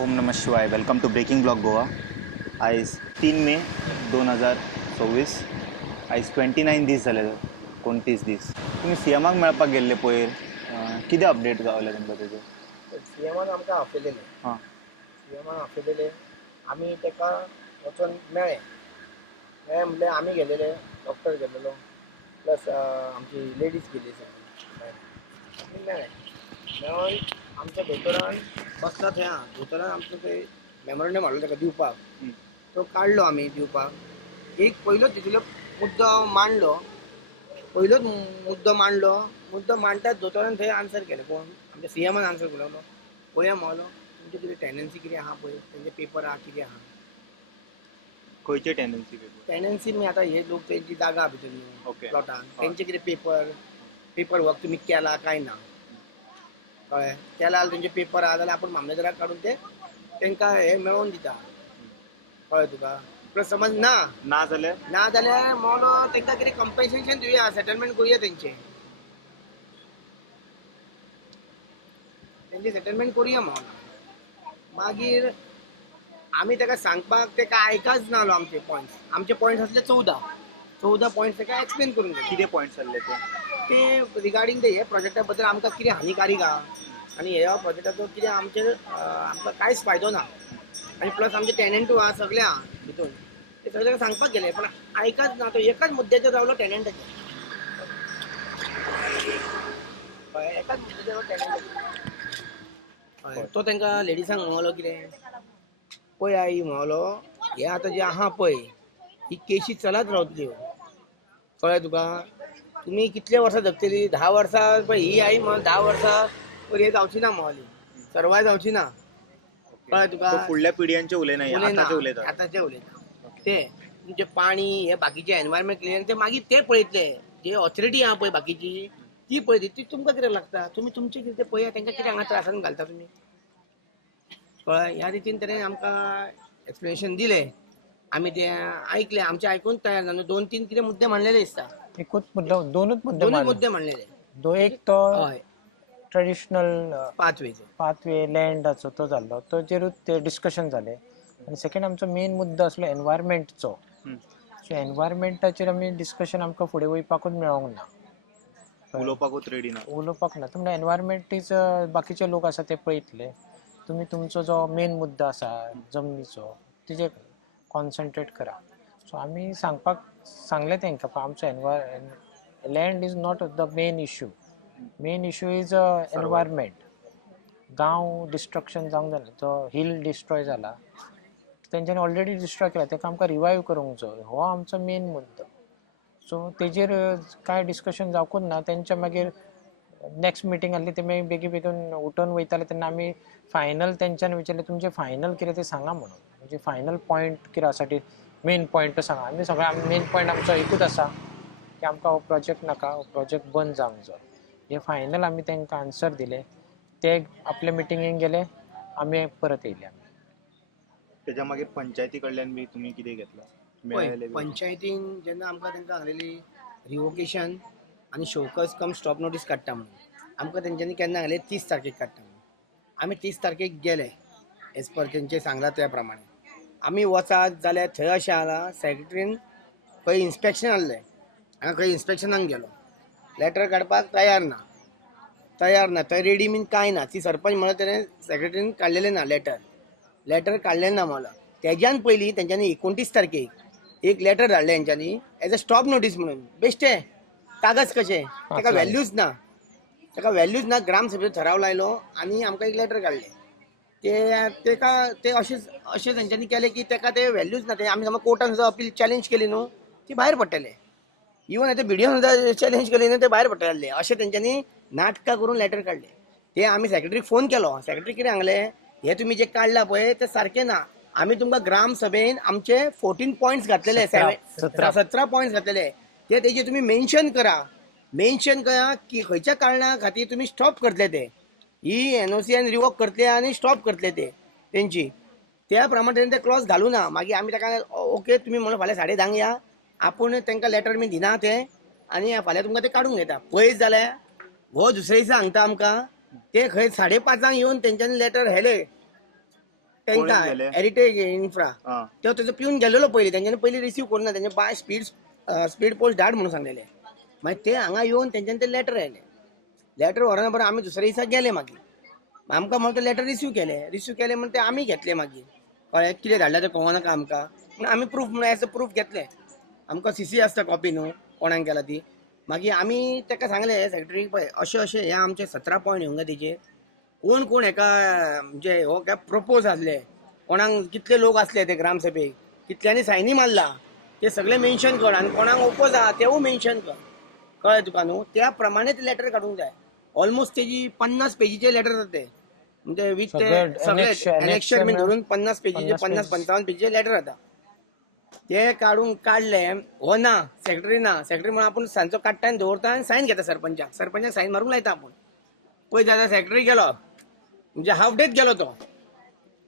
ओम नमः शिवाय. Welcome to breaking blog Goa. आयज 3 मे 2024. आयज 29 दीस जाले, 29 दीस. तुम्ही सीएमाक मेळपाक गेल्ले पयर. कितें अपडेट गावले तुमकां तेजेर? सीएमान आमकां आपयलेले. हां सीएमान आपयलेले. आमी ताका वचून मेळ्ळे म्हणजे आमी गेलेले, डॉक्टर गेलेलो, प्लस आमची लेडीज गेली सगळी. आमी मेळ्ळे मेळोन आमच्या दोतोरान बसला थंय. दोतोरान आमचो ते मेमोरंडम हाडलो ताका दिवपाक. तो काडलो आमी दिवपाक. एक पयलोच तितूलो मुद्दो मांडलो. मुद्दो मांडटाच दोतोरान थंय आन्सर केलें. कोण आमच्या सीएमान आन्सर केलो. पळया म्हणलो तुमचे कितें टेनन्सी कितें आहा पळय तेंचे पेपर आहा कितें आहा. खंयचे टेंडन्सी पेपर? टेनन्सी मी आता हे लोक त्यांची जागा भितर न्हू ओके. प्लॉटान तेंचे कितें पेपर वर्क तुमी केला काय ना कळ्ळें. केला जाल्यार तेंचे पेपर आहा जाल्यार आपूण मामलेदाराक काडून ते तेंकां हे मेळोवन दिता. कळ्ळें तुका. प्लस समज ना जाल्यार मोलो तेंकां कितें कंपेन्सेशन दिवया, सेटलमेंट करुया तेंचे सेटलमेंट करुया म्हणून. मागीर आमी ताका सांगपाक ताका आयकाच नाहलो आमचे पॉयंट्स आसले 14 पॉयंट्स ताका एक्सप्लेन करून दिले. कितें पॉयंट्स जाल्ले ते रिगार्डींग हे प्रोजेक्टा बद्दल आमकां कितें हानिकारीक आहा आनी ह्या प्रोजेक्टाचो कितें आमकां कांयच फायदो ना. आनी प्लस आमचे टेनंटू आहा सगळे आहा भितून. ते सगळे सांगपाक गेले पण आयकाच ना. तो एकाच मुद्द्याचेर रावलो टेनंटाचेर. एकाच मुद्द्याचेर रावलो टेनंटाचेर. तो तांकां लेडिसांक म्हणलो कितें पळय आई म्हणलो हे आतां जे आहा पळय ही केशी चलत रावतल्यो. कळ्ळें तुका. तुमी कितले वर्सां जगतली. 10 वर्सां पळय ही आई म्हणून 10 वर्सां हे जावची ना म्हणली. सर्वाय जावची ना. कळ्ळें तुका. फुडल्या पिढयांचे उलयना, आतांचे उलयता. आतांचे उलयता ते तुमचे पाणी हे बाकीचे एनवायरमेंट क्लियर ते मागीर ते पळयतले. जे ऑथॉरिटी आहा पळय बाकीची ती पळयतली. ती तुमकां कितें लागता. तुमी तुमचे कितें पळया. तांकां कितें हांगा त्रासान घालता तुमी. कळ्ळें. ह्या रितीन तेणें आमकां एक्सप्लेनेशन दिलें. आमी ते ऐकले. आमचे आयकून तयार जालो. 2-3 कितें मुद्दे मांडलेले दिसता. दोनच मुद्दे मांडलेले. एक तो हय ट्रेडिशनल पाथवेचो पाथवे लँडाचो तो जाल्लो, ताचेरूच ते डिस्कशन जालें. आनी सेकंड आमचो मेन मुद्दो आसलो एनवायरमेंटचो. सो एनवायरमेंटाचेर आमी डिस्कशन आमकां फुडें वयपाकूच मेळोंक ना. उलोवपाकूच रेडी ना. उलोवपाक ना. तुमकां एनवायरमेंट इज बाकीचे लोक आसा ते पळयतले. तुमी तुमचो जो मेन मुद्दो आसा जमनीचो तेजेर कॉन्सन्ट्रेट करा. सो आमी सांगलें तांकां आमचो land is not the main issue. Main issue is environment. गांव डिस्ट्रक्शन जावंक जालें. तो हिल डिस्ट्रॉय जाला. तेंच्यांनी ऑलरेडी डिस्ट्रॉय केला. ताका आमकां रिवायव करूंक जाय. हो आमचो मेन मुद्दो. सो तेजेर कांय डिस्कशन जावकूच ना. तेंच्या मागीर नेक्स्ट मिटींग आसली ते मागीर बेगीन उठोवन वयताले तेन्ना आमी फायनल तेंच्यांनी विचारलें तुमचें फायनल कितें तें सांगा म्हणून. म्हणजे फायनल पॉयंट कितें आसा ते मेन पॉयंट तो सांगा. आमी सगळें मेन पॉयंट आमचो एकूच आसा की आमकां हो प्रोजेक्ट नाका. हो प्रोजेक्ट बंद जावंक जाय. हे फायनल आमी तांकां आन्सर दिले. ते आपल्या मिटिंगेक गेले. आमी परत येयले. तेच्या मागीर पंचायती कडल्यान बी तुमी कितें घेतला? पंचायतीन जेन्ना आमकां तांकां सांगलेली रिवोकेशन आनी शोकस कम स्टॉप नोटीस काडटा म्हणून आमकां तेंच्यांनी केन्ना सांगलें 30 तारखेक काडटा म्हणून. आमी 30 तारखेक गेले एज पर तेंचे सांगला त्या प्रमाणे. आमी वचात जाल्यार थंय अशें आसा सेक्रेटरीन खंय इन्स्पेक्शन आहलें. हांगा खंय इन्स्पेक्शनाक गेलो. लेटर काडपाक तयार ना. थंय रेडी बीन कांय ना. ती सरपंच म्हणून तेणें सेक्रेटरीन काडलेलें ना लेटर काडलें ना म्हणून. तेज्यान पयलीं तेंच्यांनी 29 तारखेक एक लेटर धाडलें तेंच्यांनी एज अ स्टॉप नोटीस म्हणून. बेश्टे कागज कशें ताका व्हॅल्यूज ना. ग्रामसभेचो ठराव लायलो आनी आमकां एक लेटर काडलें. ते अशें तेंच्यांनी केलें की ताका ते व्हॅल्यूज ना. ते आमी समज कोर्टान सुद्दां अपील चॅलेंज केली न्हू ती भायर पडटले. इवन आतां बिडिओन सुद्दां चॅलेंज केली न्हू ते भायर पडटले. अशें तेंच्यांनी नाटकां करून लेटर काडलें. ते आमी सेक्रेटरीक फोन केलो. सेक्रेटरी कितें सांगलें हे तुमी जे काडला पळय ते सारकें ना. आमी तुमकां ग्राम सभेन आमचे 14 पॉयंट्स घातलेले. 17 पॉयंट्स घातलेले. ते तेजे तुमी मेन्शन करा की खंयच्या कारणां खातीर तुमी स्टॉप करतले ते. ही एनओसी रिवोक करतले आनी स्टॉप करतले ते तेंची. त्या प्रमाणे ते क्लॉज घालूं ना. मागीर आमी ताका ओके तुमी म्हणून फाल्यां 10:30 या. आपूण तांकां लेटर बी दिना ते आनी फाल्यां तुमकां ते काडूंक येता. पळयत जाल्यार हो दुसरे दिसा सांगता आमकां ते खंय 5:30 येवन तेंच्यांनी लेटर हेले त्यांना गेले? हेरिटेज इन्फ्रा हा. तेव्हा त्याचं पिऊन गेलेलो पहिले त्यांच्यानी पहिले रिसीव करून ना त्यांचे बाय स्पीड पोस्ट धाड म्हणून सांगलेले मागीर ते हांगा येवन तेंच्यानी ते लेटर आयले लेटर व्हरना बरं आमी दुसऱ्या दिसा गेले मागीर आमकां म्हणून ते लेटर रिसीव केले म्हणून ते आमी घेतले मागीर कळ्ळें कितें धाडला तें कळना का आमकां पूण आमी प्रूफ म्हणून एज अ प्रूफ घेतले आमकां सीसी आसता कॉपी न्हू कोणाक केला ती मागीर आमी ताका सांगले सेक्रेटरी पळय अशें अशें हे आमचे 17 पॉयंट येवंक तेजे कोण हेका म्हणजे हो काय प्रपोज आसले कोणाक कितले लोक असले ते ग्रामसभेक कितल्यांनी सायनी मारला ते सगळे मेन्शन कर आनी कोणाक ओपोज आहा तेवूय मेन्शन कर कळ्ळें तुका न्हू त्या प्रमाणे ते लेटर काडूंक जाय ऑलमोस्ट तेजी 50 पेजीचे लेटर जाता ते म्हणजे वीथ ते सगळे एनेक्शन बीन धरून 50 पेजीचे 50-55 पेजीचे लेटर जाता ते काडले हो ना सेक्रेटरी म्हणून आपण सांजचो काडटा आनी दवरता आनी सायन घेता सरपंचाक सायन मारूंक लायता आपूण पळय जाल्यार सेक्रेटरी गेलो म्हणजे हाफ डेत गेलो तो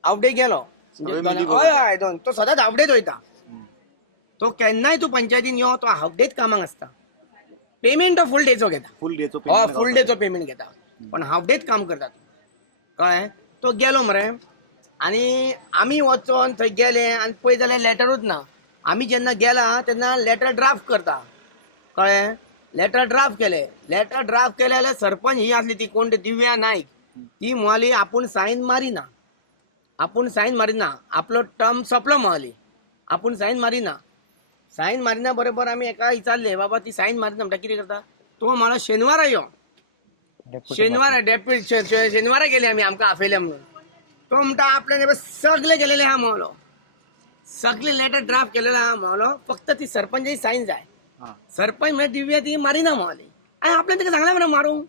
हाफ डे गेलो हय तो सदांच हाफ डेत वयता तो केन्नाय तूं पंचायतीन यो तो हाफ डेत कामाक आसता पेमेंट तो फूल डेचो घेता फूल डेचो पेमेंट घेता पण हाफ डेत काम करता कळ्ळें तो गेलो मरे आनी आमी वचोन थंय गेले आनी पळय जाल्यार लेटरूच ना आमी जेन्ना गेला तेन्ना लेटर ड्राफ्ट करता कळ्ळें लेटर ड्राफ्ट केले जाल्यार सरपंच ही आसली ती कोण ती दिव्या नायक ती म्हणाली आपूण सायन मारिना आपलो टर्म सोंपलो म्हणाली आपूण सायन मारिना बरोबर आमी एका विचारले बाबा ती सायन मारिना म्हणटा कितें करता तो म्हणलो शेनवारा यो शेनवारा गेले आमी आमकां आफयले म्हणून तो म्हणटा आपल्यान सगळे गेलेले आहा म्हणलो सगळे लेटर ड्राफ्ट केलेले आहा म्हणलो फक्त ती सरपंचाची सायन जाय सरपंच म्हणजे दिव्या ती मारिना म्हणाली आनी आपल्यान तिका सांगलें मरे मारूंक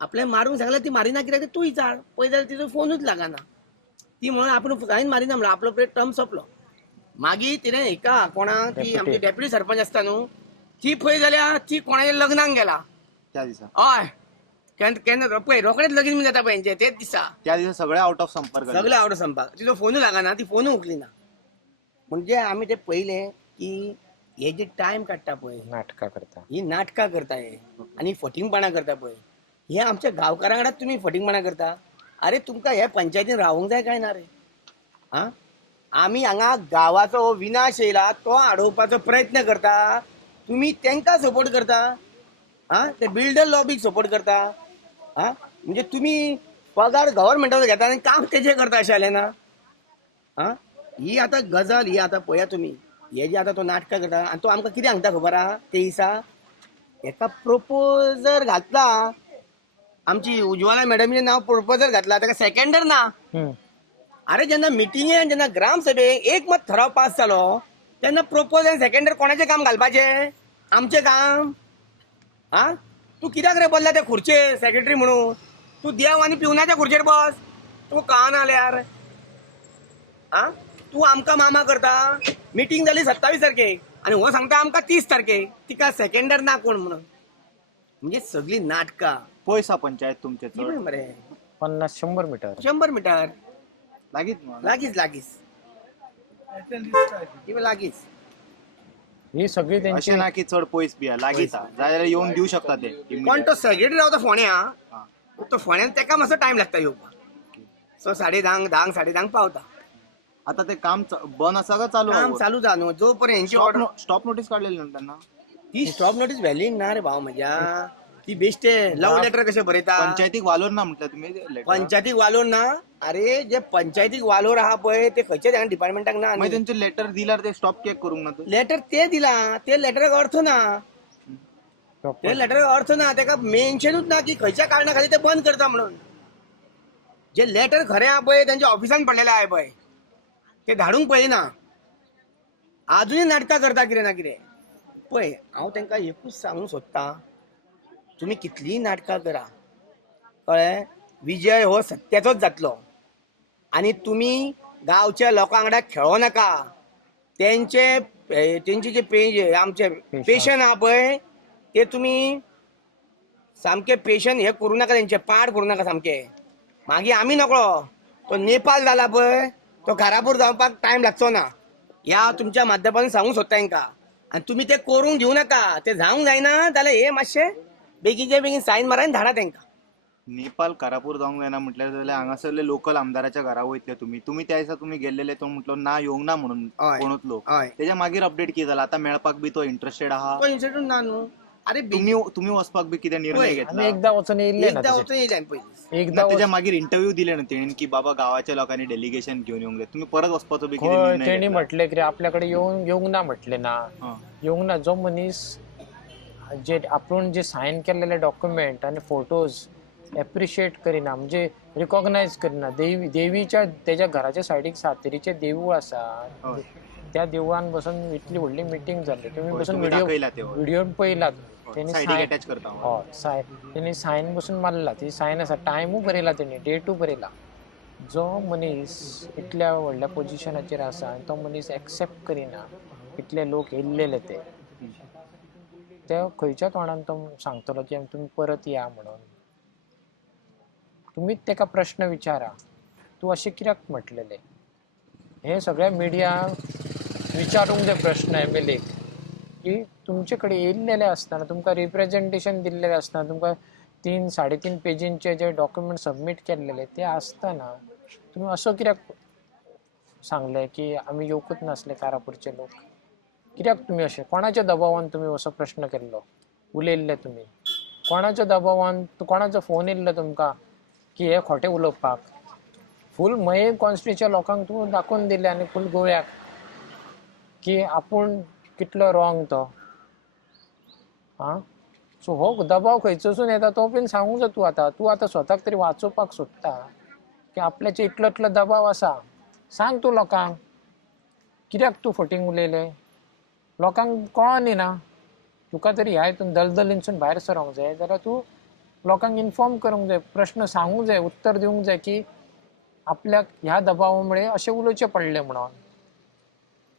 आपल्यान मारूंक सांगलें ती मारिना कित्याक तूं विचार पळय जाल्यार तिचो फोनूच लागना ती म्हणून आपूण सायन मारिना म्हणलो आपलो टर्म सोंपलो मागीर तिणें हेका कोणाक ती आमची डेप्युटी सरपंच आसता न्हू ती पळय जाल्यार ती कोणाच्या लग्नाक गेला त्या दिसा हय केन्ना पळय रोखडेच लगीन जाता पळय तेच दिसा त्या दिसा सगळे आउट ऑफ संपर्क सगळे आवड संपाक तिचो फोनूच लागना ती फोनूच उखलिना म्हणजे आमी ते पळयलें की हे जे टायम काडटा पळय ही नाटकां करता हे आनी फटिंगपणां करता पळय हे आमच्या गांवकारां वांगडा तुमी फटिंगपणां करता अरे तुमकां हे पंचायतीन रावूंक जाय काय ना रे आं आमी हांगा गांवाचो हो विनाश येयला तो आडोवपाचो प्रयत्न करता तुमी तांकां सपोर्ट करता आं ते बिल्डर लॉबीक सपोर्ट करता आं म्हणजे तुमी पगार गव्हर्मेंटाचो घेता आनी काम तेजे करता अशें जालें ना आं ही आतां गजाल ही आतां पळया तुमी हे जे आतां तो नाटकां करता आनी तो आमकां कितें सांगता खबर आहा ते दिसा एका प्रपोजर घातला आमची उज्वला मॅडमीचें नांव प्रपोजर घातला ताका सेकंडर ना अरे जेन्ना मिटिंगेन जेन्ना ग्रामसभेक एक मत ठराव पास जालो तेन्ना प्रपोजल सेकंडर कोणाचें काम घालपाचें आमचें काम आं तूं कित्याक रे बसला त्या खुर्चेर सेक्रेटरी म्हणून तूं देव आनी पिवनाच्या खुर्चेर बस तूं कळना जाल्यार आं तूं आमकां मामा करता मिटींग जाली 27 तारखेक आनी हो सांगता आमकां 30 तारखेक तिका सेकंडर ना कोण म्हणून म्हणजे सगळीं नाटकां पयसा पंचायत तुमचे कितें मरे 50-100 मीटर 100 मिटर लागीच लागीच ही सगळी त्यांची अशें ना की चड पयस बी आहा, लागींच आहा. जाय जाल्यार येवन दिवं शकता ते पण तो सेक्रेटरी रावता फोण्या तो फोण्यान ताका मातसो टायम लागता येवपाक सो 10:30 10:30 पावता आता ते काम बंद आसा काय चालू काम चालू जा न्हू जो पर्यंत हेंची ऑर्डर स्टॉप नोटीस काडलेली ना त्यांना ती स्टॉप नोटीस व्हॅलिड ना रे भाव म्हज्या ती बेश्टे लव लेटर कशें बरयता पंचायतीक वालोर ना म्हटलं तुम्ही letter. पंचायतीक वालोर ना अरे जे पंचायतीक वालोर आहा पळय ते खंयच्याच हांगा डिपार्टमेंटाक ना मागीर तेंचे लेटर दिल्यार ते स्टॉप केक करूंक ना तूं लेटर ते दिला ते लेटराक अर्थ ना ते लेटराक अर्थ ना ताका मेन्शनूच ना की खंयच्या कारणां खातीर ते बंद करता म्हणून जे लेटर खरें आहा पळय तेंच्या ऑफिसान पडलेले आहा पळय ते धाडूंक पळयना आजुनूय नाटकां करता कितें ना कितें पळय हांव तांकां एकूच सांगूंक सोदतां तुमी कितलींय नाटकां करा कळ्ळें विजय हो सत्याचोच जातलो आनी तुमी गांवच्या लोकां वांगडा खेळो नाका तेंचे जे आमचे पेशंट आहा पळय ते तुमी सामके पेशंट हे करूं नाका तेंचे पाड करूं नाका सामके मागीर आमी नकळो तो नेपाल जाला पळय तो घरापूर जावपाक टायम लागचो ना ह्या तुमच्या माध्यमांतून सांगूंक सोदता तांकां आनी तुमी ते करूंक दिवं नाका ते जावंक जायना जाल्यार हे मातशें बेगीचे बेगीन सायन मारा आनी धाडा तांकां नेपाल कारापूर जाऊंक जायना म्हटल्यार जाल्यार हांगासरले लोकल आमदाराच्या घरा वयतले तुम्ही त्या दिसा तुम्ही गेल्लेले तो म्हटलो ना येवंक ना म्हणून हय कोणूतलो हय तेच्या मागीर अपडेट कितें जाला आतां मेळपाक बी तो इंटरेस्टेड आहा तो इन्सिडंट ना न्हू. अरे तुम्ही वचपाक बी कितें निर्णय पळय, आम्ही घेतला एकदा वचून येयल्ले ना एकदा त्याचे. वचून येयले आमी पयलीं. एकदा ना तेच्या मागीर इंटरव्यू दिले ना तेणीन की बाबा गावाच्या लोकांनी डेलिगेशन घेवन येवंक जाय तुम्ही परत वचपाचो बी कितें निर्णय त्यांनी घेतला? म्हटले की आपल्याकडे येऊंक ना म्हटले ना. हां. येऊंक ना. जो मनीस जे आपण जे सायन केलेले डॉक्युमेंट आणि फोटोज एप्रिशिएट करिना म्हणजे रिकॉग्नायज करिना देवीच्या त्याच्या घराच्या सायडीक सातेरीचे देवूळ आसा. हय. त्या देवळान बसून इतली व्हडली मिटींग जाल्ली. तुम्ही हय, बसून तुम्ही दाखयला ते हय. व्हिडिओ पळयलात. त्यांनी सायडीक अटॅच करता हांव. हय त्यांनी सायन बसून मारला. ती सायन आसा. टायमू बरयला त्यांनी, डेटू बरयला. जो मनीस इतल्या व्हडल्या पोजिशनाचेर आसा आनी तो मनीस एक्सेप्ट करिना इतले लोक येयल्लेले ते खंयच्या तोंडान तो सांगतलो की तुम्ही परत या म्हणून. तुम्हीच ताका प्रश्न विचारा, तू अशें कित्याक म्हटलेले. हे सगळ्या मिडिया विचारूंक जाय प्रश्न एमएलएक की तुमचे कडेन येयल्लेले आसतना तुमकां रिप्रेझेंटेशन दिल्लेले आसतना तुमकां 3-3.5 पेजींचे जे डॉक्युमेंट सबमीट केल्लेले ते आसतना तुम्ही असं कित्याक सांगले की आमी येवकूच नासले कारापूरचे लोक. कित्याक तुम्ही असे कोणाच्या दबावान तुम्ही असो प्रश्न केल्लो, उलयल्ले तुम्ही कोणाच्या दबावान? कोणाचो फोन येयल्लो तुमकां की हे खोटे उलोवपाक? फूल मये कॉन्स्टिट्यूच्या लोकांक तूं दाखोवन दिले आनी फूल गोव्याक की आपूण कितलो रॉंग तो. सो हो दबाव खंयचोसून येता तो बीन सांगूंक जाय. तूं आतां स्वताक तरी वाचोवपाक सोदता की आपल्याचे इतलो इतलो दबाव आसा. सांग तूं लोकांक कित्याक तूं फटींग उलयले. लोकांक कळोनी ना. तुका तरी ह्या हितून दलदलींसून भायर सरोंक जाय जाल्यार तूं लोकांक इन्फॉर्म करूंक जाय, प्रश्न सांगूंक जाय, उत्तर दिवंक जाय की आपल्याक ह्या दबावामुळे अशें उलोवचें पडलें म्हणून.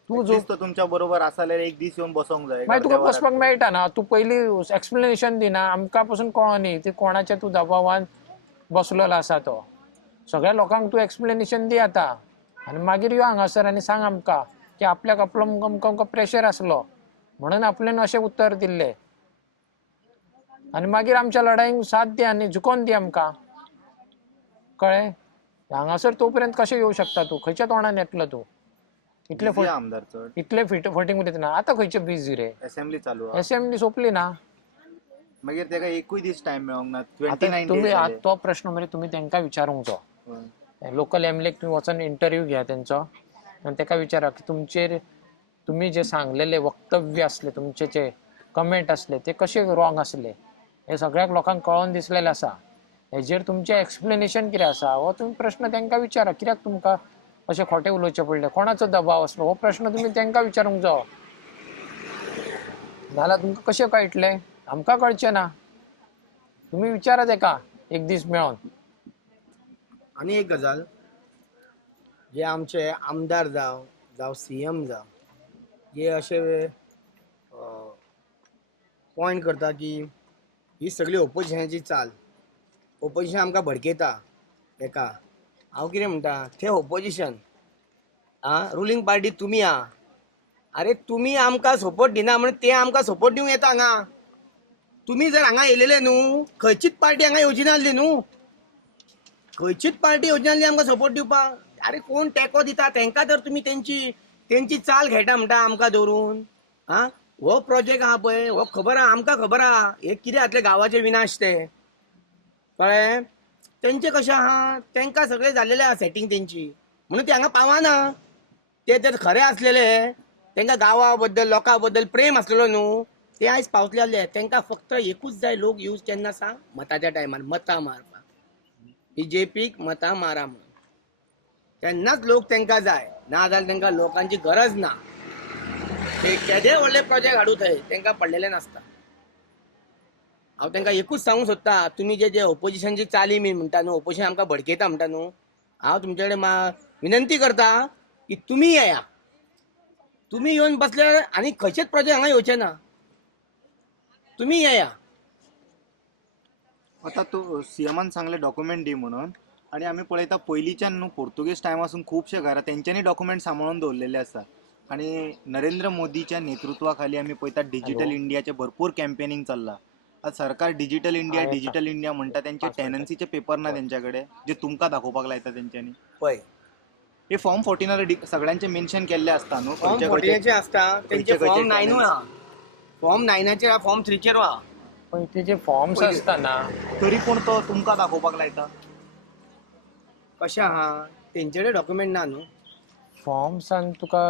तूं जो तो तुमच्या बरोबर आसा जाल्यार एक दीस येवन बसोंक जाय. मागीर तुका बसपाक मेळटा ना. तूं पयलीं एक्सप्लेनेशन दिना. आमकां पासून कळोनी ती कोणाच्या तूं दबावान बसलेलो आसा तो. सगळ्या लोकांक तूं एक्सप्लेनेशन दी आतां आनी मागीर यो हांगासर आनी सांग आमकां की आपल्याक अमको प्रेशर आसलो म्हणून आपल्यान अशें उत्तर दिल्लें. आनी मागीर आमच्या लढाईक साथ दी आनी झुकोवन दी आमकां. कळ्ळें? हांगासर तो पर्यंत कशें येवं शकता तूं? खंयच्या तोंडान येतलो तू? इतले आमदार चड इतले फटींग उलयतना आतां खंयचे बिझी रे? असेंब्ली चालू आहा. असेंब्ली सोंपली ना. मागीर तेका एकूय दीस टायम मेळोंक ना. आता 29 तुम्ही days जाले. तो प्रश्न म्हणजे तुम्ही त्यांना विचारूंक जाय. लोकल एमएलएक तुम्ही वचून इंटरव्यू घ्या त्यांचो आणि ताका विचारा की तुम्ही जे सांगलेले वक्तव्य असले तुमचे जे कमेंट असले ते कसे रॉंग असले हे सगळ्याक लोकांक कळोन दिसलेले आसा. हेजेर तुमचे एक्सप्लेनेशन कितें आसा हो तुम्ही प्रश्न तांकां विचारा. कित्याक तुमकां अशें खोटें उलोवचें पडलें? कोणाचो दबाव असलो हो प्रश्न तुम्ही तांकां विचारूंक जाय. नाल्यार तुमकां कशें कळटलें? आमकां कळचें ना. तुम्ही विचारा ताका एक दीस मेळोन. आनी एक गजाल, जे आमचे आमदार जावं सीएम जावं जे अशे पॉयंट करता की ही सगळी ओपोजिशनाची चाल, ओपोजिशन आमकां भडकयता. हेका हांव कितें म्हणटा, ते ओपोजिशन रुलींग पार्टी तुमी आहा. अरे तुमी आमकां सपोर्ट दिना म्हणून ते आमकां सपोर्ट दिवंक येता हांगा. तुमी जर हांगा येयलेले न्हू, खंयचीच पार्टी हांगा येवची नासली न्हू. खंयचीच पार्टी येवची नासली आमकां सपोर्ट दिवपाक. अरे कोण तेंको दिता तेंकां तर तुमी तेंची चाल खेळटा म्हणटा आमकां दवरून. हो प्रोजेक्ट आहा पळय हो खबर आहा, आमकां खबर आहा हे कितें जातले गांवाचे विनाश ते. कळ्ळें? तेंचे कशें आहा, तेंकां सगळें जाल्लेलें आहा सेटींग तेंची म्हणून ते हांगा पावना. ते जर खरे आसलेले तेंकां गांवा बद्दल लोकां बद्दल प्रेम आसलेलो न्हू ते आयज पावतले आसले. तेंकां फक्त एकूच जाय लोक यूज केन्ना सांग, मताच्या टायमार मतां मारपाक. बीजेपीक मतां मारा म्हणून तेन्नाच लोक तेंकां जाय. ना जाल्यार तेंकां लोकांची गरज ना. ते केदे व्हडले प्रोजेक्ट हाडू थंय तेंकां पडलेले नासता. हांव तेंकां एकूच सांगूंक सोदता, तुमी जे ओपोजिशनची चाली मी म्हणटा न्हू, ओपोजिशन आमकां भडकयता म्हणटा न्हू, हांव तुमचे कडेन विनंती करता की तुमी येया. तुमी येवन बसल्यार आनी खंयचेच प्रोजेक्ट हांगा येवचे ना. तुमी येया. आता तो सीएमान सांगले डॉक्युमेंट दी म्हणून आणि आम्ही पळयता पयलींच्यान न्हू पोर्तुगेज टायमासून खुबशे घरां तेंच्यांनी डॉक्युमेंट सांबाळून दवरलेले आसा. आणि नरेंद्र मोदीच्या नेतृत्वाखाली आम्ही पळयता डिजिटल इंडियाचे भरपूर कॅम्पेनिंग चल्ला. आज सरकार डिजिटल इंडिया आहे का? डिजिटल इंडिया म्हणता, त्यांचे पाच मिनिटं. टेनन्सीचे पेपर ना त्यांच्याकडे जे तुमका दाखोवपाक लायता त्यांच्यानी. पळय हे फॉर्म 14 सगळ्यांचे मेन्शन केल्ले असता न्हू, फॉर्म खंयचे 14 असता त्यांचे खंयचे फॉर्म 9 tenants. हा फॉर्म 9 फॉर्म 3 वा पण ते जे फॉर्म्स पहिले. असता ना, तरी पूण तो तुमका दाखोवपाक लायता. कशें आहा तेंचेकडे डॉक्युमेंट ना न्हू. फॉर्म्सान तुका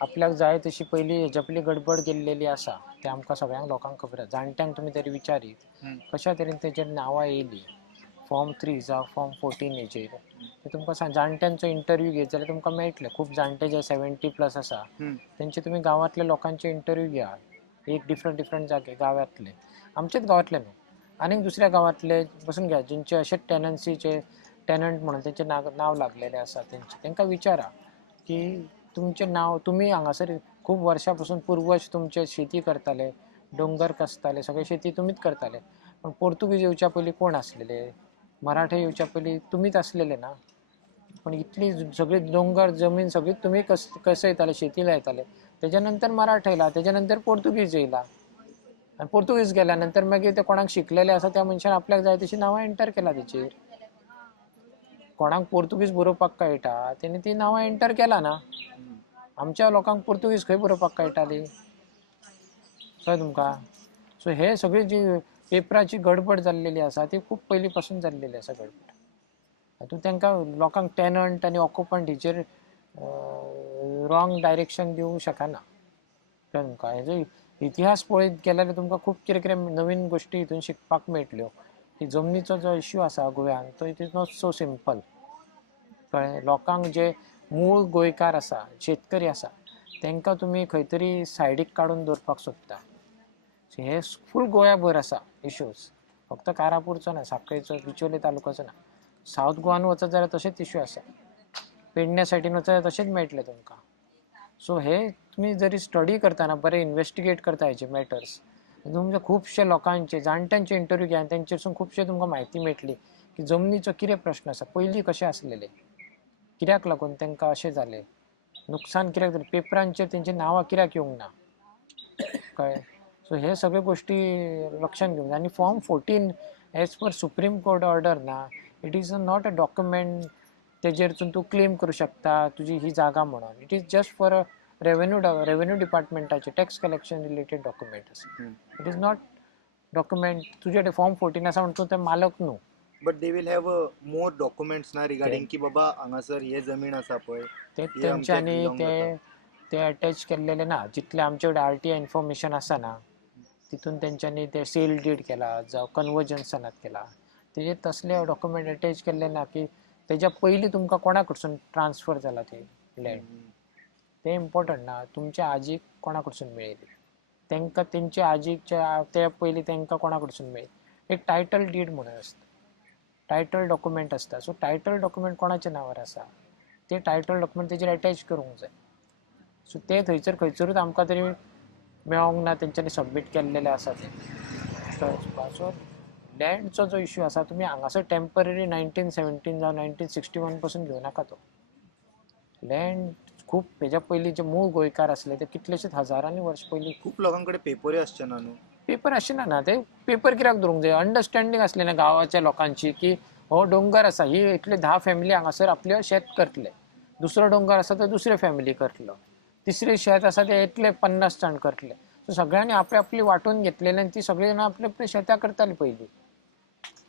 आपल्याक जाय तशी पहिली हेच्या पयली गडबड केल्लेली आसा, ते आमकां सगळ्यांक लोकांक खबर आसा. जाणट्यांक तुमी तरी विचारीत हम्म. कशा तरेन तेचेर नांवां येयली. फॉर्म 3 जावं फॉर्म 14 हेचेर ते तुमकां सांग. जाणट्यांचो इंटरव्यू घेत जाल्यार तुमकां मेळटले. खूब जाणटे जे 70+ आसा हम्म. तेंचे तुमी गांवांतल्या लोकांचे इंटरव्यू घेया. एक डिफरंट जागे गांवांतले, आमचेच गांवांतले न्हू, आनीक दुसऱ्या गांवांतले बसून घ्या जेंचे अशेच टेनन्सीचे टेनंट म्हणून तेंचे नांव लागलेले आसा. तेंकां विचारा की तुमचें नांव, तुमी हांगासर खूब वर्सां पासून पुर्वज तुमचे शेती करताले, दोंगर कसताले, सगळे शेती तुमीच करताले. पण पोर्तुगीज येवच्या पयलीं कोण आसलेले? मराठे येवच्या पयलीं तुमीच आसलेले ना. पण इतली सगळी दोंगर जमीन सगळी तुमी कसयताले, शेती लायताले. तेच्या नंतर मराठे येयला, तेच्या नंतर पोर्तुगीज येयला. आनी पोर्तुगीज गेल्या नंतर मागीर ते कोणाक शिकलेले आसा त्या मनशान आपल्याक जाय तशी नांवां एंटर केला तेचेर. कोणाक पोर्तुगीज बरोवपाक कळटा तेणी ती नांवां एंटर केला ना. आमच्या लोकांक पोर्तुगीज खंय बरोवपाक कळटाली, कळ्ळें तुमकां? सो हे सगळी जी पेपराची गडबड जाल्लेली आसा ती खूब पयलीं पासून जाल्लेली आसा गडबड. हातूंत तांकां लोकांक टॅनंट आनी ऑक्युपंट हेचेर रॉंग डायरेक्शन दिवंक शकना. कळ्ळें तुमकां? हेजो इतिहास पळयत गेल्यार तुमकां खूब कितें कितें नवीन गोश्टी हितून शिकपाक मेळटल्यो. की जमनीचो जो इश्यू आसा गोंयांत तो it is not so simple. कळ्ळें? लोकांक जे मूळ गोंयकार आसा, शेतकरी आसा, तांकां तुमी खंय तरी सायडीक काडून दवरपाक सोदता. हे फूल गोंयाभर आसा इश्यूज. फक्त कारापूरचो ना, सांखळेचो, बिचोले तालुक्याचो ना. सावथ गोवान वचत जाल्यार तशेंच इश्यू आसा. पेडण्या सायडीन वचत जाल्यार तशेंच मेळटले तुमकां. सो हे तुमी जरी स्टडी करतना बरें इन्वेस्टिगेट करता हेचे मॅटर्स, तुमचे खुबशे लोकांचे जाणट्यांचे इंटरव्यू घेयात, तेंचेरसून खुबशे तुमकां म्हायती मेळटली की जमनीचो कितें प्रश्न आसा, पयलीं कशें आसलेले, कित्याक लागून तांकां अशें जालें, नुकसान कित्याक जालें, पेपरांचेर तेंची नांवां कित्याक येवंक ना. कळ्ळें? सो हे सगळे गोश्टी लक्षांत घेवंक जाय. आनी form 14 as per supreme court order ना, it is not a document तेजेरसून तूं क्लेम करूं शकता तुजी ही जागा म्हणून. It is just for a revenue डिपार्टमेंटाचे टॅक्स कलेक्शन रिलेटेड डॉक्युमेंट आसा. इट इज नॉट डॉक्युमेंट तुजे फॉर्म 14 आसा म्हणून तूं ते मालक न्हू. But they will have more documents ना रिगार्डिंग की बाबा हांगासर हे जमीन आसा पळय, ते हे आमच्याक तेंच्यांनी बिलॉंग जाता. ते अटॅच केल्लेले ना. जितले आमचे कडेन RTI इन्फॉर्मेशन आसा ना, तितून तेंच्यांनी ते सेल डीड केला जावं कन्वर्जन्सनात केला. तेजे तसले डॉक्युमेंट अटॅच केल्ले ना की तेच्या पयलीं तुमकां कोणा कडसून ट्रान्सफर जाला ती लँड. ते इम्पॉर्टंट ना. तुमच्या आजीक कोणा कडसून मेळयली, तांकां तेंच्या आजीच्या ते पयलीं तांकां कोणा कडसून मेळयली. एक टायटल डीड म्हणून आसता, टायटल डॉक्युमेंट आसता. सो टायटल डॉक्युमेंट कोणाच्या नांवार आसा ते टायटल डॉक्युमेंट तेजेर अटॅच करूंक जाय. सो ते थंयसर खंयसरूच आमकां तरी मेळोंक ना तेंच्यांनी सबमीट केल्लेले आसा ते. सो लँडचो जो इश्यू आसा तुमी हांगासर टेम्पररी 1917 जावं 1961 पासून घेवं नाका तो. लँड खूब हेच्या पयलीं जे मूळ गोंयकार आसले ते कितलेशेच हजारांनी वर्स पयलीं खूप लोकांकडे पेपरय आसचे ना न्हू. पेपर आशिना ना. ते पेपर कित्याक दवरूंक जाय? अंडरस्टँडींग आसली ना गांवाच्या लोकांची की हो डोंगर आसा, ही इतले 10 फॅमिली हांगासर आपले शेत करतले. दुसरो डोंगर आसा तो दुसरे फॅमिली करतलो. तिसरे शेत आसा ते इतले 50 जाण करतले. सो सगळ्यांनी आपली आपली वांटून घेतलेली आनी ती सगळीं जाणां आपली आपली शेतां करतालीं पयलीं.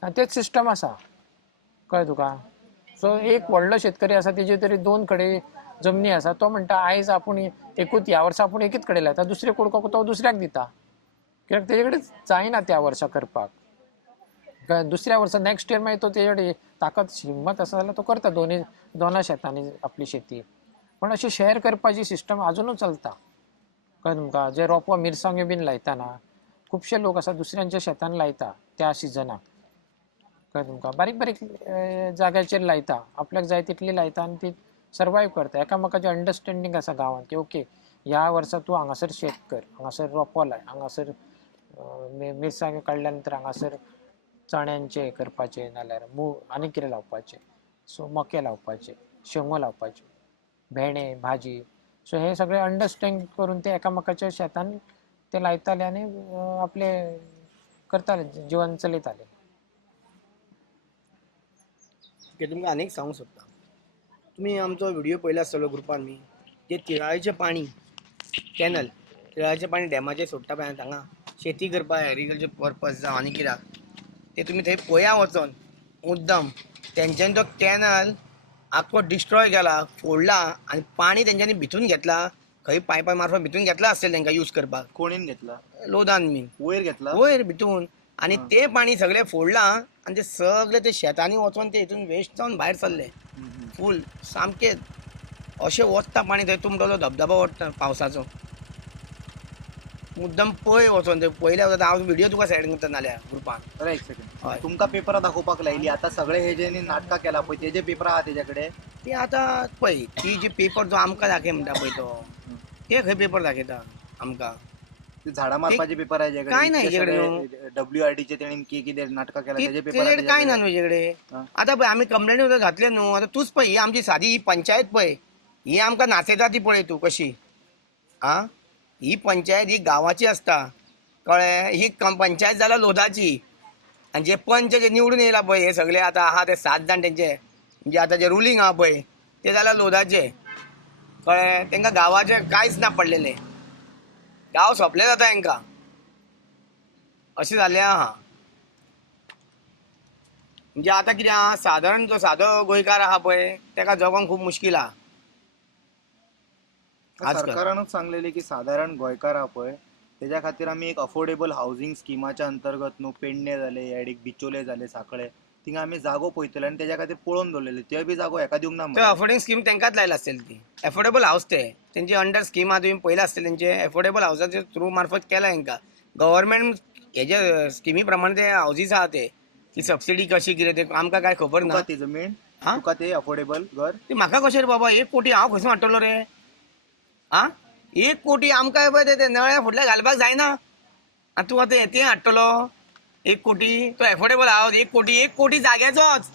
आनी तेच सिस्टम आसा. कळ्ळें तुका? सो एक व्हडलो शेतकरी आसा तेजे तरी 2 कडेन जमनी आसा. तो म्हणटा आयज आपूण एकूच ह्या वर्सा आपूण एकीच कडेन लायता, दुसरे कुडको तो दुसऱ्याक दिता. कित्याक तेजे कडेन जायना त्या वर्सा करपाक. दुसऱ्या वर्सा नेक्स्ट इयर मागीर तो तेजे कडेन ताकद हिम्मत आसा जाल्यार तो करता दोना शेतांनी आपली शेती. पण अशी शेअर करपाची सिस्टम अजुनूच चलता. कळ्ळें तुमकां? जे रोंपो मिरसांग्यो बीन लायता ना, खुबशे लोक आसा दुसऱ्यांच्या शेतान लायता त्या सिजनाक. कळ्ळें तुमकां? बारीक बारीक जाग्याचेर लायता, आपल्याक जाय तितली लायता आनी ती सर्वायव करता. एकामेकाचें अंडरस्टँडींग आसा गांवांत की ओके ह्या वर्सा तूं हांगासर शेत कर, हांगासर रोंपो लाय, हांगासर मिरसांग्यो काडल्या नंतर हांगासर चण्यांचें हें करपाचें, नाल्यार आनी कितें लावपाचें. सो मके लावपाचे, शेंगो लावपाच्यो, भेंडे, भाजी. सो हे सगळे अंडरस्टँड करून ते एकामेकाच्या शेतान ते लायताले आनी आपले करताले जिवन चलयताले. की तुमकां आनीक सांगूंक सोदता, तुमी आमचो व्हिडिओ पळयला आसतलो ग्रुपान मी जे तिळाळेचें पाणी कॅनल तिळाळेचें पाणी डॅमाचेर सोडटा पळय हांगा शेती करपाक एग्रीकल्चर पर्पज जावं आनी कित्याक ते तुमी थंय पळया वचोन मुद्दम तेंच्यांनी तो कॅनल आख्खो डिस्ट्रॉय केला, फोडला आनी पाणी तेंच्यांनी भितून घेतला, खंय पायपा मार्फत भितून घेतला आसतलें तांकां यूज करपाक कोणीन घेतला लोदान बीन वयर घेतला वयर भितून आनी हा. ते पाणी सगळें फोडलां आनी ते सगळे ते शेतांनी वचोन ते हितून वेस्ट जावन भायर सरले फूल सामकें अशें वचता पाणी थंय तुमचो धबधबो ओडटा पावसाचो मुद्दम पळय वचोन ते पयल्या वचत हांव व्हिडिओ तुका सेंड करता नाल्यार ग्रुपान. जरा एक सेकंड हय. तुमकां पेपरां दाखोवपाक लायली आता सगळे हे जे नाटकां केला पळय तेजे पेपर आहा तेजे कडेन ते आतां पळय ती जी पेपर जो आमकां दाखय म्हणटा पळय तो ते खंय पेपर दाखयता आमकां ते झाडां मारपाचे पेपर आहे काय नाही हेजेकडे WRDचे तेणी कितें नाटकां केला तेजे पेपर तेजेकडे काय ना न्हू हेजेकडे. हा. आतां पळय आमी कंप्लेनी घातले न्हू आतां तूंच पळय ही आमची सादी ही पंचायत पळय ही आमकां नाचयता ती पळय तूं कशी आ ही पंचायत ही गांवाची आसता कळ्ळें ही पंचायत जाल्या लोधाची आनी जे पंच जे निवडून येयला पळय हे सगळे आतां आहा ते 7 जाण तेंचे म्हणजे आतां जे रुलींग आहा पळय ते जाल्यार लोधाचे कळ्ळें तेंकां गांवाचे कांयच ना पडलेले गांव सोंपले जाता हेंकां अशें जाल्लें आहा. म्हणजे आतां कितें आहा सादारण जो सादो गोंयकार आहा पळय तेका जगोंक खूब मुश्कील आहा आजकाल. सरकारानूच सांगलेले की साधारण गोंयकार आहा पळय तेज्या खातीर आमी एक अफोर्डेबल हावजींग स्किमाच्या अंतर्गत न्हू पेडणे जाले एडीक बिचोले जाले साखळे थिंगा आमी जागो पळयतले आनी तेज्या खातीर पळोवन दवरलेले ते बी जागो एका दिवंक ना ते मरे. अफोर्डिंग स्कीम तेंकाच लायला आसतली ती एफोर्डेबल हावस ते तेंचे अंडर स्कीम आहा तुवें पयला आसतले तेंचे एफोर्डेबल हावसाचे थ्रू मार्फत केला हेंकां गव्हर्मेंट हेजे स्किमी प्रमाणे ते हावजीस आहा ते ती सबसिडी कशी कितें ते आमकां काय खबर ना. तुका ती जमीन हा? तुका ते अफोर्डेबल घर ते म्हाका कशें रे बाबा 1 कोटी हांव खंयसून हाडटलो रे आ 1 कोटी आमकां पळय ते नळ्या फुटल्या घालपाक जायना आनी तूं आतां ते हाडटलो 1 कोटी तो एफोर्डेबल हावस 1 कोटी जाग्याचोच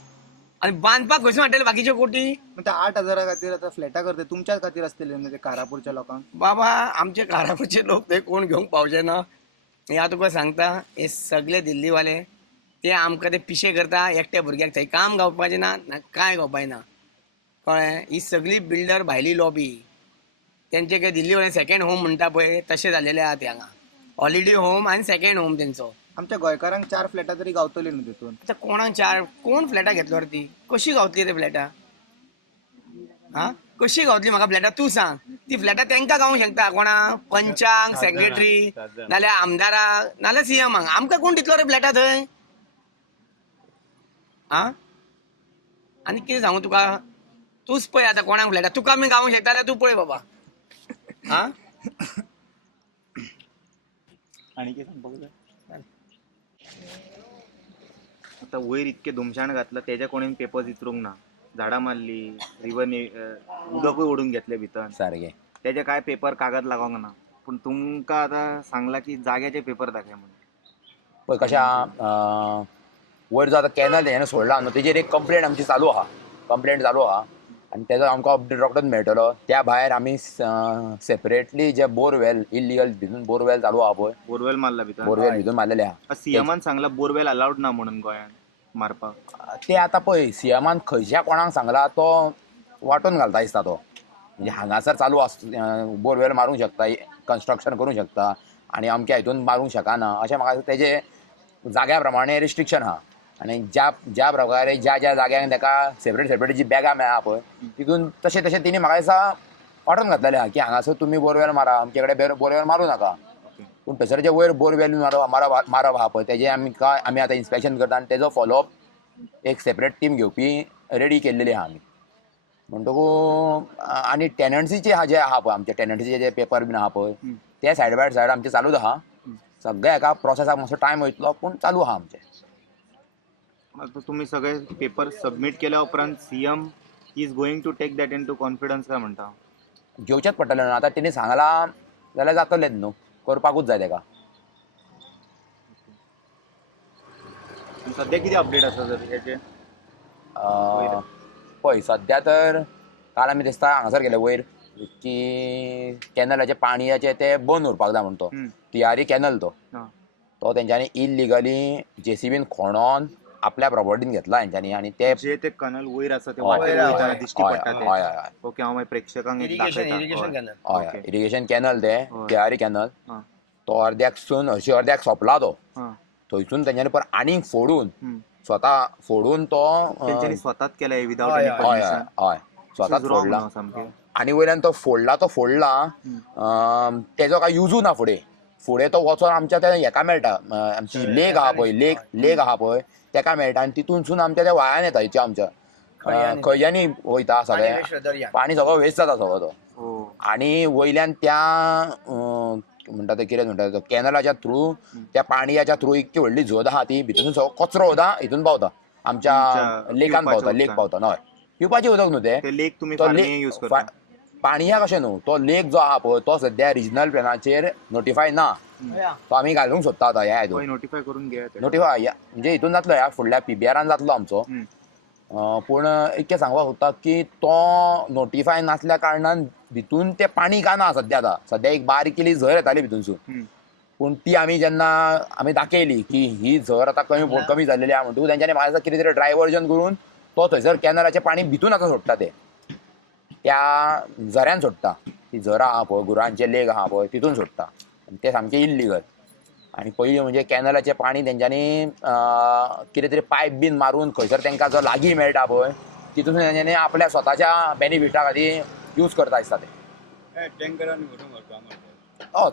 आनी बांदपाक खंयसून हाडटले बाकीच्यो कोटी. मग त्या 8,000 खातीर आता फ्लॅटा करते तुमच्या खातीर असतले न्हू ते कारापूरच्या लोकांक. बाबा आमचे कारापूरचे लोक ते कोण घेवंक पावचे ना हे हांव तुका सांगता हे सगळे दिल्लीवाले ते आमकां ते पिशे करता एकट्या भुरग्याक थंय काम गावपाचें ना ना कांय गावपाचें ना कळ्ळें. ही सगळी बिल्डर भायली लॉबी तेंचे काय दिल्लीवाले सेकंड होम म्हणटा पळय तशें जाल्लेले आहा ते हांगा हॉलिडे होम आनी सेकंड होम तेंचो. आमच्या गोंयकारांक 4 फ्लॅटां तरी गावतली न्हू तितून. आतां कोणाक कोण फ्लॅटां घेतलो रे ती कशी गावतली रे फ्लॅटां हा कशी गावतली म्हाका फ्लॅटां तूं सांग. ती फ्लॅटां तेंकां गावूंक शकता कोणा पंचांक सेक्रेटरी नाल्यार आमदाराक नाल्यार CMाक आमकां कोण दितलो रे फ्लॅटां थंय आ आनी कितें सांगू तुका तूंच पळय आतां कोणाक फ्लॅटां तुका आमी गावूंक शकता जाल्यार तूं पळय बाबा आ आनी कितें सांगपाक जाय आता वयर इतके धुमशाण घातला तेजे कोणेन पेपर्स इचरूंक ना. झाडां मारली रिवन उदकूय ओडून घेतले भितर सारखे तेजे काय पेपर कागद लागोंक ना पूण तुमकां आतां सांगला की जाग्याचे पेपर दाखय म्हणून. पळय कशें आहा वयर जो आतां कॅनल हेणें सोडला न्हू तेजेर एक कंप्लेंट आमची चालू आहा कंप्लेंट चालू आहा आनी तेजो आमकां अपडेट रोखडोच मेळटलो. त्या भायर आमी सेपरेटली जे बोरवेल इलिगल भितून बोरवेल चालू आहा पळय बोरवेल मारला भितर. बोरवेल भितून मारलेले आहा CMान सांगला बोरवेल अलाउड ना म्हणून गोंयांत मारपाक. ते आतां पळय CMान खंयच्या कोणाक सांगला तो वांटून घालता दिसता तो म्हणजे हांगासर चालू बोरवेल मारूंक शकता कन्स्ट्रक्शन करूंक शकता आनी अमक्या हितून मारूंक शकना अशें म्हाका तेजे जाग्या प्रमाणे रिस्ट्रिक्शन आहा. आनी ज्या प्रकारे ज्या जाग्यांक ताका सेपरेट जी बॅगां मेळ्ळा पळय तितून तशें तेणी म्हाका दिसता वांटून घातलेलें आहा की हांगासर तुमी बोरवेल मारा आमचे कडेन बोरवेल मारूं नाका. पूण थंयसर जे वयर बोरवेल मारप आहा पळय तेजें आमी आतां इन्स्पेक्शन करता आनी तेजो फॉलोअप एक सेपरेट टीम घेवपी रेडी केल्लेली आहा आमी म्हणटकूच. आनी टेनन्सीचे जे आहा पळय आमचे टेनन्सीचे जे पेपर बीन आहा पळय ते सायड बाय सायड आमचे चालूच आहा. सगळ्या एका प्रोसेसाक मातसो टायम वयतलो पूण चालू आहा आमचे. आता तुम्ही सगळे पेपर सबमिट केल्या उपरांत CM is going to take that into confidence काय म्हणटा. घेवचेच पडटलें न्हू आतां तेणी सांगलां जाल्यार जातलेंच न्हू करपाकूच जाय तेका. सध्या किती अपडेट आसा तर हेचे पळय सद्या तर काल आमी दिसता हांगासर गेले वयर की कॅनलाचे पाणयाचे ते बंद उरपाक जाय म्हणून तो तियारी कॅनल तो हां तो तेंच्यांनी इलिगली JCBन खणून आपल्या प्रॉपर्टीन घेतला हेंच्यांनी आणि ते जे ते कनल वयर आसा ते हय, वाटेर हय, वयताना हय, दिश्टी हय, पडटा हय, ते हय, हय. ओके हांव मागीर प्रेक्षकांक एक इरिगेशन दाखयता कॅनल हय ओके. इरिगेशन कॅनल ते हय. तेहारी कॅनल हां तो अर्द्याकसून हरशी अर्द्याक सोंपला तो हां थंयसून तेंच्यांनी परत आनीक फोडून हम्म. स्वता फोडून तो तेंच्यांनी स्वताच केला विदाउट हय, एनी हय. हय हय परमिशन हय स्वताच फोडला रॉंग सामकें आणि वयल्यान तो फोडला तेजो काय युजू ना फुडें तो वचोन आमच्या त्या हेका मेळटा आमची लेक आहा पळय लेक आहा पळय तेका मेळटा आणि तितूनसून आमच्या त्या व्हाळान येता हेच्या आमच्या खळयांनी. खळयांनी वयता पाणी सगळें वेस्ट दर्यान. पाणी सगळो वेस्ट जाता सगळो तो ओ आणि वयल्यान त्या म्हणटा ते कितें म्हणटा तो कॅनलाच्या थ्रू त्या पाणयाच्या थ्रू इतकी व्हडली झोद आहा ती भितून सगळो कचरो सुद्दां हितून पावता आमच्या तुमच्या लेकान पिवपाच्या पावता लेक उदकान. पावता हय पिवपाचें उदक न्हू ते लेक तुमी फार्मिंग यूज करता पाणया कशें न्हू तो लेक जो आहा पळय तो सद्या रिजनल प्लॅनाचेर नोटिफाय ना तो आमी घालूंक सोदता आतां ह्या हय हितून नोटिफाय करून घेया ते. नोटिफाय म्हणजे हितून जातलो ह्या फुडल्या PBRान जातलो आमचो हम्म. पूण इतकें सांगपाक सोदता की तो नोटिफाय नासल्या कारणान भितून तें पाणी काना सद्या आतां सद्या एक बारीक झर येताली भितूनसून हम्म. पूण ती जेन्ना आमी दाखयली की ही झर आतां कमी जाल्लेली आहा म्हणटकूच तेंच्यांनी म्हाका दिसता कितें तरी डायवर्जन करून तो थंयसर कॅनलाचें पाणी भितून आतां सोडटा ते त्या झऱ्यान सोडटा ती झर आहा पळय गुरांचे लेक आहा पळय तितून सोडटा ते सामकें इल्लिगल आनी पयलीं म्हणजे कॅनलाचें पाणी तेंच्यांनी कितें तरी पायप बीन मारून खंयसर तेंकां जो लागीं मेळटा पळय तितून तेंच्यांनी आपल्या स्वताच्या बेनिफिटा खातीर यूज करता दिसता ते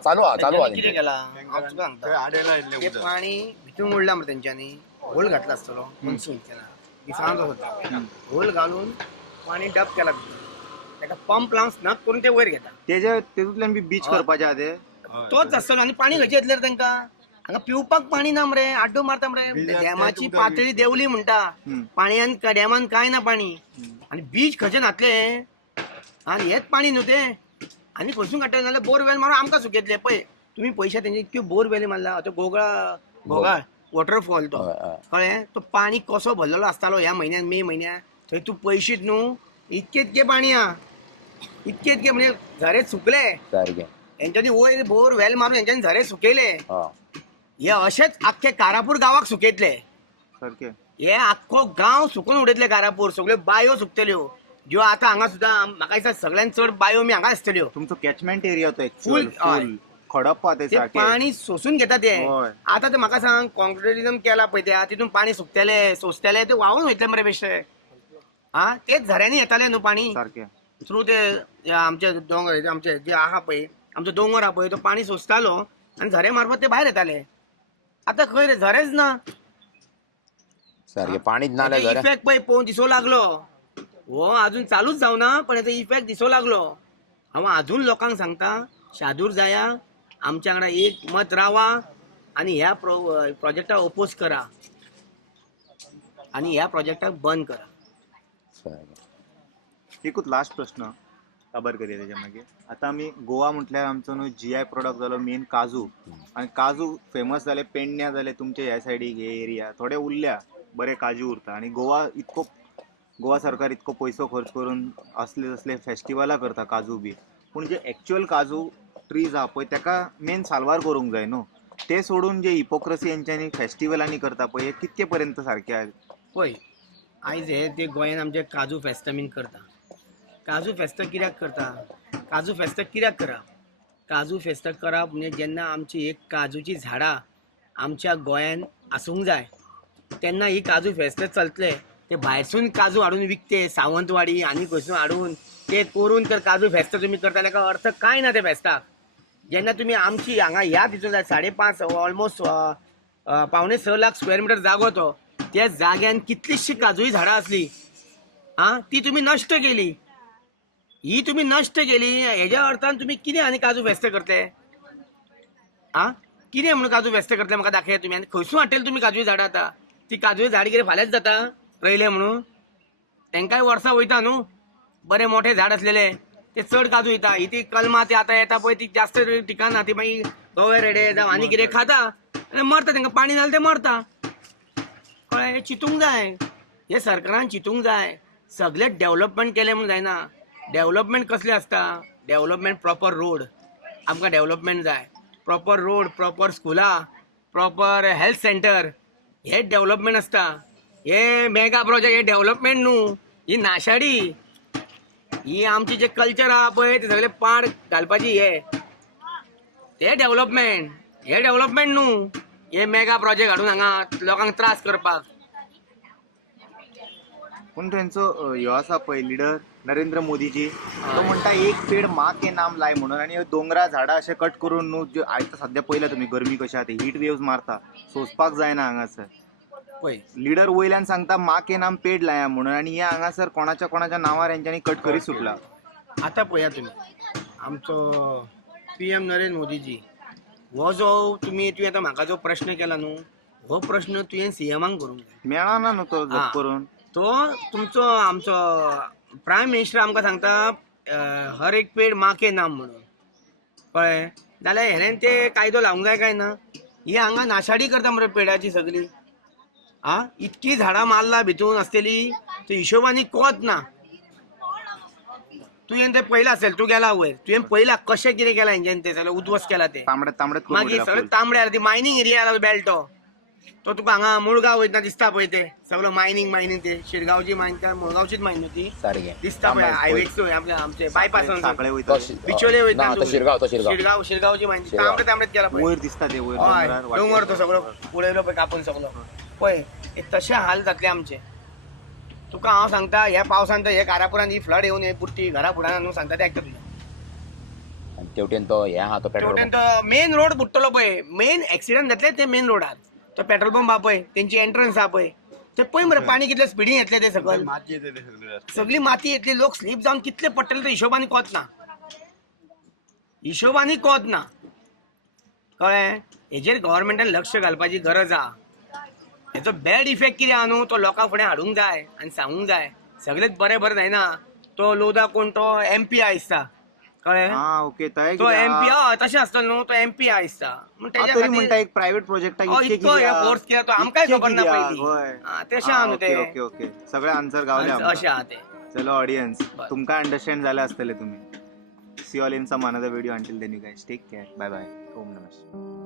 चालू आहा त्यांच्यानी कितें तेंचे. केला हांव तुका सांगता ते पाणी भितून ओडला मरे तेंच्यांनी होल घातला आसतलो मनसून केला दिसांचो होता होल घालून पाणी डब केला भितर ताका पंप लावन स्नक करून ते वयर घेता तेतूंतल्यान बी बीच करपाचे आहा ते तोच आसतलो आनी पाणी खंयचे येतले रे तांकां हांगा पिवपाक पाणी ना मरे आड्डू मारता मरे डॅमाची पातळी देंवली म्हणटा पाणयान डॅमान कांय ना पाणी आनी बीच खंयचे नातले आनी हेच पाणी न्हू ते आनी खंयसून काडटा नाल्यार बोरवेल मारून आमकां सुकयतले पळय तुम्ही पैसे तेंचे इतक्यो बोरवेली मारला तो घोगाळ वॉटरफॉल तो हय, हय. कळ्ळें तो पाणी कसो भरलेलो आसतालो ह्या म्हयन्यान मे म्हयन्यान थंय तूं पयशीत न्हू इतके पाणी आहा इतके म्हणजे झरे सुकले सारकें हेंच्यांनी वयर बोरवेल मारून हेंच्यांनी झरे सुकयले हय हे अशेच आख्खे कारापूर गावाक सुकयतले सारकें हे आख्खो गांव सुकून उडयतले कारापूर सगळ्यो बायो सुकतल्यो ज्यो आतां हांगा सुद्दां म्हाका दिसता सगळ्यान चड बायो मी हांगा आसतल्यो तुमचो कॅचमेंट एरिया तो फुल एक्चुअल फुल खडप्पा ते ते सारके पाणी सोसून घेता ते हय. आता ते म्हाका सांग कॉन्क्रिटिझम केला पळय त्या तितून पाणी सुकतले सोसतले ते व्हांवून वयतले मरे बेश्टे हा तेच झऱ्यांनी येताले न्हू पाणी सारकें थ्रू ते आमचे दोंगर आमचे जे आहा पळय आमचो दोंगर आहा पळय तो पाणी सोसतालो आनी झरे मार्फत ते भायर येताले आता खंय रे झरेच ना सारकें पाणीच नाल्या जाल्यार इफेक्ट पळय पळोवन दिसू लागलो हो अजून चालूच जावना पण याचा इफेक्ट दिसू लागलो हांव अजून लोकांक सांगता शादूर जाया आमच्या वांगडा एक मत रावा आणि ह्या प्रोजेक्टाक ओपोज करा आणि ह्या प्रोजेक्टाक बंद करा. एकूच लास्ट प्रश्न खबर करूया त्याच्या मागीर आता आमी गोवा म्हटल्यार आमचो न्हू GI प्रोडक्ट जालो मेन काजू आणि काजू फेमस जाले पेडण्या जाले तुमचे ह्या सायडीक हे एरिया थोडे उरल्या बरे काजू उरता आणि गोवा सरकार इतको पयसो खर्च करून असले फेस्टिवलां करता काजू बी पूण जे एक्चुअल काजू ट्रीज आहा पळय तेका मेन साल्वार करूंक जाय न्हू ते सोडून जे हिपोक्रेसी हेंच्यांनी फेस्टिवलांनी करता पळय हे कितके पर्यंत सारखे आहे पळय आयज हे ते गोंयान आमचे काजू फेस्ता बीन करता काजू फेस्ता कित्याक करता काजू फेस्ता कित्याक करप काजू फेस्ता करप म्हणजे जेन्ना आमची एक काजूची झाडां आमच्या गोंयान आसूंक जाय तेन्ना ही काजू फेस्ता चलतले ते भायरसून काजू हाडून विकते सावंतवाडी आनी खंयसून हाडून ते करून तर काजू फेस्ता तुमी करता ताका अर्थ कांय ना ते फेस्ताक जेन्ना तुमी आमची हांगा ह्या दिसून जाय 5.5 ऑलमोस्ट 5.5 लाख स्क्वेअर मिटर जागो तो त्या जाग्यान कितलीशी काजूची झाडां असली ती तुम्ही नष्ट केली ही तुम्ही नष्ट केली हेज्या अर्थान तुम्ही कितें आनी काजू फेस्ता करतले कितें म्हणून काजू फेस्ता करतले म्हाका दाखया तुमी आनी खंयसून हाडटले तुमी काजूची झाडां आतां ती काजूची झाड कितें फाल्यांच जाता रयले म्हणून तेंकाय वर्सां वयता न्हू बरे मोठे झाड असलेले ते चड काजू येता ही ती कलमां ती आतां येता पळय ती जास्त टिकाना ती मागीर गवे रेडे जावं आनी कितें खाता आनी मरता तेंकां पाणी नाल्यार ते मरता कळ्ळें चिंतूंक जाय हे सरकारान चिंतूंक जाय सगळे डेव्हलपमेंट केले म्हणून जायना डेव्हलपमेंट कसले आसता डेव्हलपमेंट प्रॉपर रोड आमकां डेव्हलपमेंट जाय प्रॉपर रोड प्रॉपर स्कुलां प्रॉपर हेल्थ सेंटर हे डेव्हलपमेंट असता. हे मेगा प्रोजेक्ट हे डेव्हलपमेंट न्हू, ही नाशाडी. ही आमची जे कल्चर आहा पळय ते सगळे पाड घालपाची हे ते डेव्हलपमेंट. हे डेव्हलपमेंट न्हू, हे मेगा प्रोजेक्ट हाडून हांगा लोकांक त्रास करपाक. पण त्यांचो ह्यो आसा पळय लिडर नरेंद्र मोदीजी, तो म्हणटा एक पेड माँ के नाम लाय म्हणून, आणि दोंगरा झाडां अशें कट करून न्हू, जे आयज सध्या पळयला तुमी गरमी कशी आहा, हीट वेव्स मारता, सोंसपाक जायना हांगासर. पळय लिडर वयल्यान सांगता माँ के नाम पेड लाया म्हणून, आणि हे हांगासर कोणाच्या नांवार हेंच्यांनी कट करीत सुटला. आता पळया तुम्ही आमचो PM नरेंद्र मोदीजी हो जो तुवें आतां म्हाका जो प्रश्न केला न्हू, हो प्रश्न तुवें CMाक करूंक जाय. मेळना न्हू तो हा. जप करून. तो तुमचो आमचो प्रायम मिनिस्टर आमकां सांगता हर एक पेड माँ के नाम म्हणून, कळ्ळें. जाल्यार हेणेन ते कायदो लावूंक जाय काय ना. ही हांगा नाशाडी करता मरे पेडाची सगळी. इतकी झाडां मारला भितून आसतली, ते हिशोबानी कोत ना. तुवें ते पळयला असेल, तूं गेला वयर, तुवें पळयला कशें कितें केला हेंच्यानी, ते सगळें उद्ध्वस्त केला ते. तांबडे मागीर सगळें तांबड्यार ती मायनिंग एरिया बेल्टो तो तुका हांगा मुळगांव वयतना दिसता पळय, ते सगळं मायनिंग ते शिरगांवची मायन काय मुळगांवचीच मायन न्हू ती, सारखे दिसता पळय हायवेच आपल्या आमचे बायपास साखळे वयता बिचोले वयता शिरगाव शिरगांवची मायन तांबडेच केला पळय. वयर दिसता ते वयर हय डोंगरार डोंगर तो वाटेर. सगळो उडयलो पळय कापून सगळो पळय. तशे हाल जातले आमचे. तुका हांव सांगता ह्या पावसान तर हे कारापुरान ही फ्लड येवन हे बुट्टी घरा बुडाना न्हू, सांगता ते आयकता तुझ्या. तेवटेन तो हे आहा तो पेट्रोल तेवटेन तो मेन रोड बुडटलो पळय, मेन एक्सिडंट जातले ते मेन रोडार. तो पेट्रोल पंप आहा पळय, तेंची एंट्रन्स आहा पळय, ते पळय मरे पाणी कितले स्पिडीन येतले ते सकल. सगळी माती येतली, लोक स्लीप जावन कितले पडटले ते हिशोबानी कोत ना. कळ्ळें. हेजेर गव्हर्मेंटान लक्ष घालपाची गरज आहा. हेचो बॅड इफेक्ट कितें आहा न्हू, तो लोकां फुडें हाडूंक जाय आनी सांगूंक जाय. सगळेच बरें जायना. तो लोदा कोण तो MP आयसता, कळ्ळें. ओके तो MP हय तशें आसता न्हू, तो MP आयसता. तरी म्हणटा एक प्रायव्हेट प्रोजेक्ट इतको फोर्स केला तो आमकां खबर ना पयलीं. तशें आहा न्हू ते. ओके ओके सगळे आन्सर गावले अशें आहा ते. चलो ऑडियन्स, तुमकां अंडरस्टँड जाले आसतले तुम्ही. See all in some another video. Until then you guys take care. Bye bye. ओम नमः शिवाय.